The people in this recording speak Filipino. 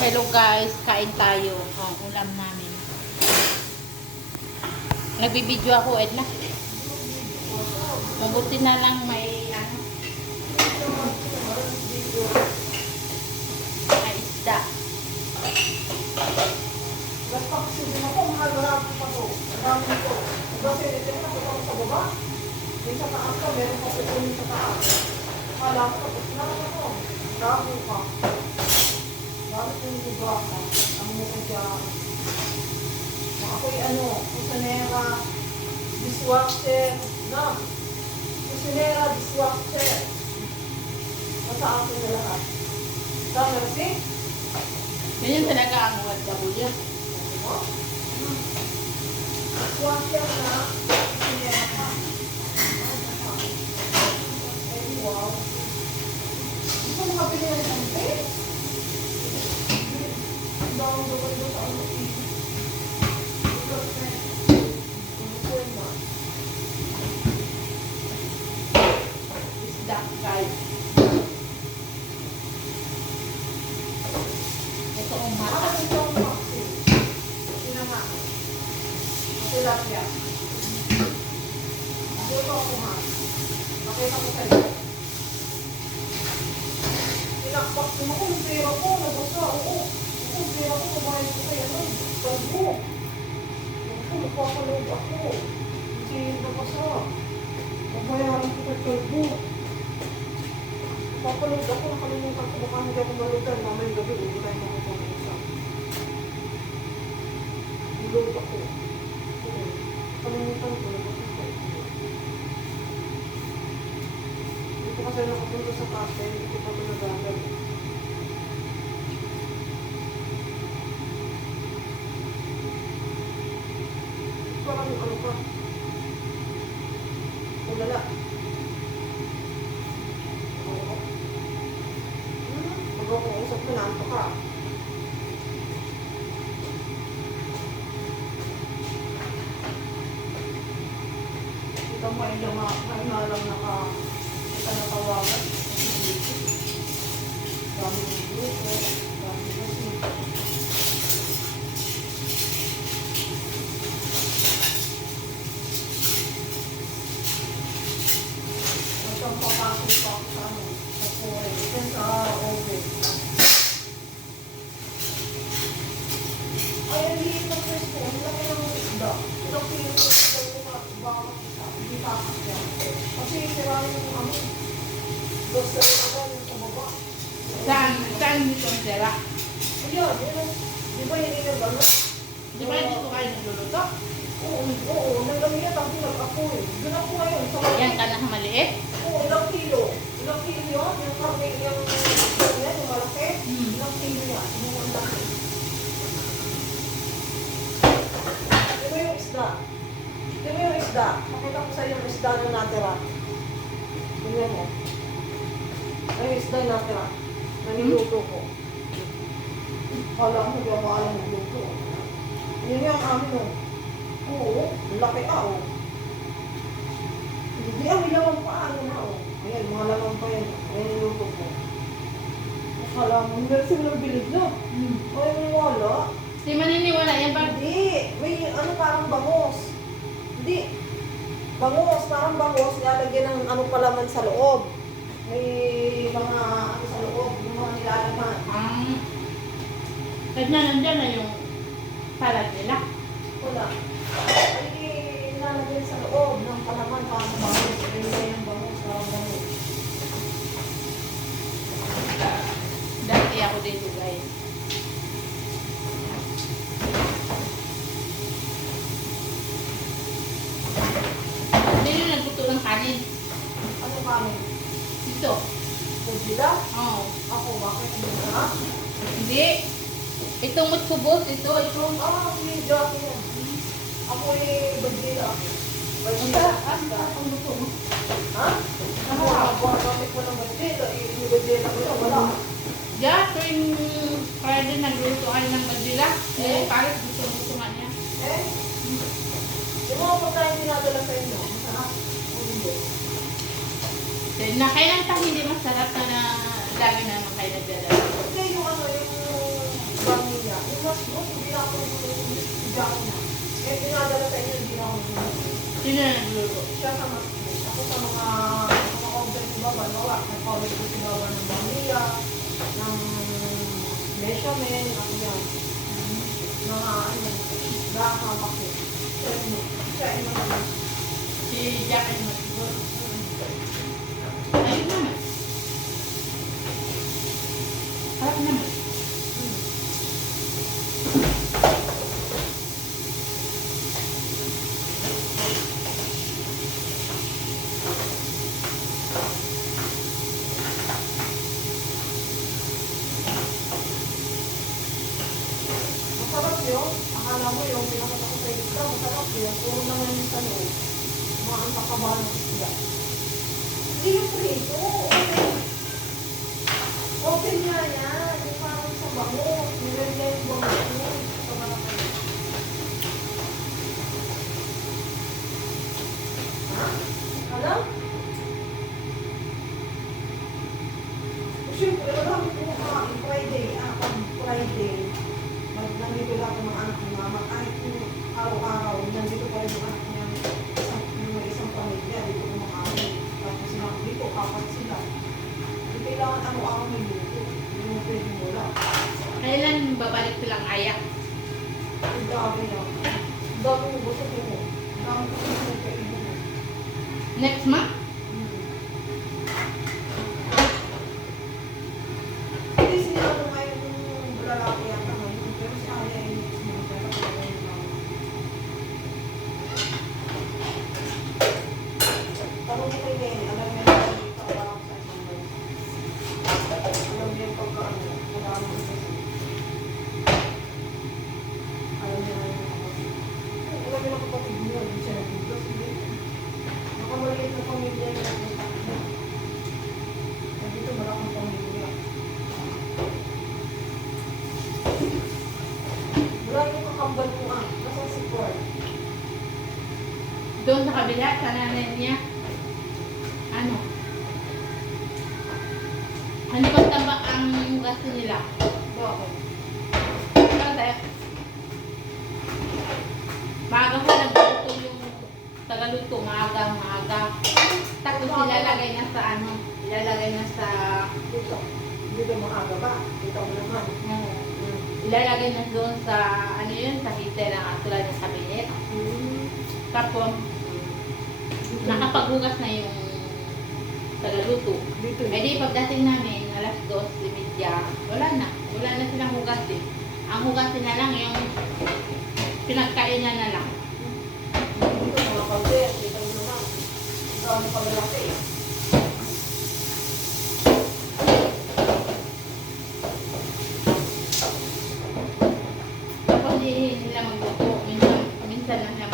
Hello guys, kain tayo. Ang ulam namin. Nagbibideo ako, Edna. Mabuti na lang may may isda. Ako'y kusinera, dishwasher, na. Kusinera, dishwasher. Nasa akin na lahat. Tama na si? Ganyan talaga ang OFW. Dishwasher na, kusinera pa. Ay, wow. Gusto mo makabili ng champagne? Ang dami doon sa ano. Isda, guys. Ito ang mata. Tilapia. Dito ako ha. Nakita ko sa'yo. Tinakpak ko ako. Yung pera ko. Nabasa. Oo. Yung pera ko. Nabayad ko sa'yo. Kalbo. Ako. Nagpapalood ako. Hindi nabasa. Nabayaran ko kay kalbo. Nagpapalood ako. Nakalimutan ko. Baka hindi ako malutan. Mamayang gabi. Hindi tayo makapag-usap. Load ako. Kalimutan ko. Hindi ko kasi nakapunta sa cafe. Hindi ko pa nagagal. Parang ano ka? Ulala. Oo. Mag-uusap ko na. Anto ka. Ito mo ay lang natawagan. Dami ng grupo. Dami kasi. Itong papasok pa ako sa ano. Sa kore. Ito sa oven. Ay, ang liit ng presko. Ang laki ng isda. Ilang kilo ng isda ko bawat isa. Hindi takas yan. Kasi sirain yung ano. Gusto rin ako yung sa baba. Saan dito ang tira? Ayun, yun. Di ba yun yung gano'n? Di ba dito kayo nagluluto? Oo. Nagamiyan ang pinag-apoy. Doon ako ngayon. Yan ka na maliit? Oo, ilang kilo. Ilang kilo yun? Yung karne, yung malaki. Ilang kilo yan. Yung ang laki. Di ba yung isda? Di ba yung isda? Pakita ko sa yung isda na natira. Tingnan mo. Ay, yung isda na natira. Naniluto ko. Kala ko hindi ako alam magluto. Yun yung amin o. Oo, laki oh. Hindi lamang pa ano na oh. Ayan, mga lamang pa yan. Ayan yung luto ko. Akala mo, hindi sila bilid na. Ay, may wala. Di maniniwala yan ba? Hindi. May ano parang bangos. Hindi. Bangos, parang bangos. Nilalagyan ng ano palaman sa loob. May mga ano sa loob. Yung mga nilalaman. Kahit na nandyan na yung palad nila. Wala. Ay, nilalagyan sa loob ng palaman. Parang bangos. Ay, yung bangos. Parang bangos. Dati ako dito guys. Hindi nyo nagluto ng kanin. Ano kami? Dito. Pagdila? Oo. Ako, bakit hindi na? Hindi. Itong mutsubos, ito. Si Jackie yan. Ako pagdila. Pagdila. Ang luto mo. Ha? Ano? Bakit mo ng pagdila? Pagdila ko lang, wala. Yeah, tuwing Friday nagluto ay ng badila. Eh, kahit gusto nga niya. Yung mga pagkain dinadala sa inyo, masarap. Hindi. Na kailan pa hindi masarap na lagi naman kayo nagdadala. Kasi yung ano, yung Bechamel, ako yan. Mga ano, nakahamak ko. Siya yung mga Si Jack ay mag-siguro. Ayun naman. Harap naman. masarap yun. Akala mo yung pinakatakot sa isda, masarap yun. Puro naman yung sa loob. Mga ang kakabal ng isda. Hindi yung prito. Open. Open nga yan. Yung parang sa bango. Nilagay yung bango yun. Sa malaki. Ha? Ano? Siyempre, wala akong kumakain. Friday. Pag Friday. Nandito lang ang mga anak ni mama. Kahit kung araw-araw, nandito pa rin yung anak niya. Yung may isang pamilya, dito kumakain. Tapos sila, dito, kapat sila. Hindi kailangan araw-araw may dito. Hindi mo pwede wala. Kailan babalik silang ayak? Ang dami na. Ang dami mo gusto mo. Ang dami ko gusto mo kainin mo. Next month? Hindi sila ano ngayon yung lalaki yata ngayon. Pero si Alia ay sinipera ko na yung mama. Tanong mo kay Nene, alam niya na dito wala ko sa isang beses. Alam niya yung pagkaano, wala mo sa isang. Alam niya na yung kapatid. Alam niya na kapatid niya, hindi siya nagdito. Sige. Nakamaliit na pamilya niya nagpunta niya. Nandito malaking pamilya. Wala yung kakambal mo nasa si Ford. Doon sa kabila, sa nanay niya. Ano? Ano bang taba ang gasto nila? Bakit? Kasi, maaga ko nagluto yung tagaluto, maaga. Tapos ilalagay na sa ano, ilalagay na sa, Dito. Dito maaga ba? Dito mo naman. ilalagay na doon sa, ano yun, sa heater ng tulad ng kabinet. Tapos, nakapaghugas na yung tagaluto. Dito. Eh di pagdating namin, alas 2:30, wala na silang hugasin. Ang hugasin na lang yung pinagkainan na lang. Dito mga kalder. Dito mo naman. Dami pagalaki. Tapos di nila magluto, minsan lang siya